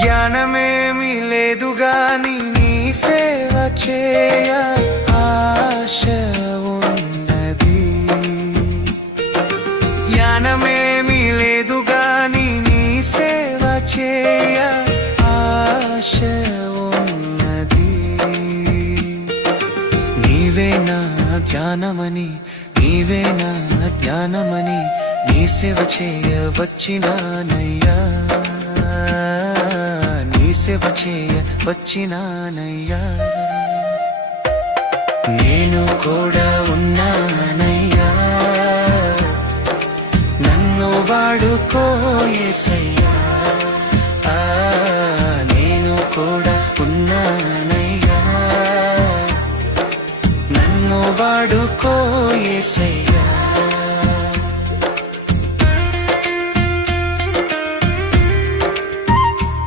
జ్ఞానమేమి లేదు గాని నీ సేవ చేయ ఆశ ఉన్నది. జ్ఞానమేమి లేదు గాని నీ సేవ చేయ ఆశ ఉన్నది. నీవే నా జ్ఞానమని, నీవే నా జ్ఞానమని నీ సేవ చేయ వచ్చినానయ్యా, నీ సేవ చేయ వచ్చినానయ్యా. నేను కూడా ఉన్నానయ్యా, నన్ను వాడుకో యేసయ్యా. నేను కూడా ఉన్నానయ్యా, నన్ను వాడుకో యేసయ్యా.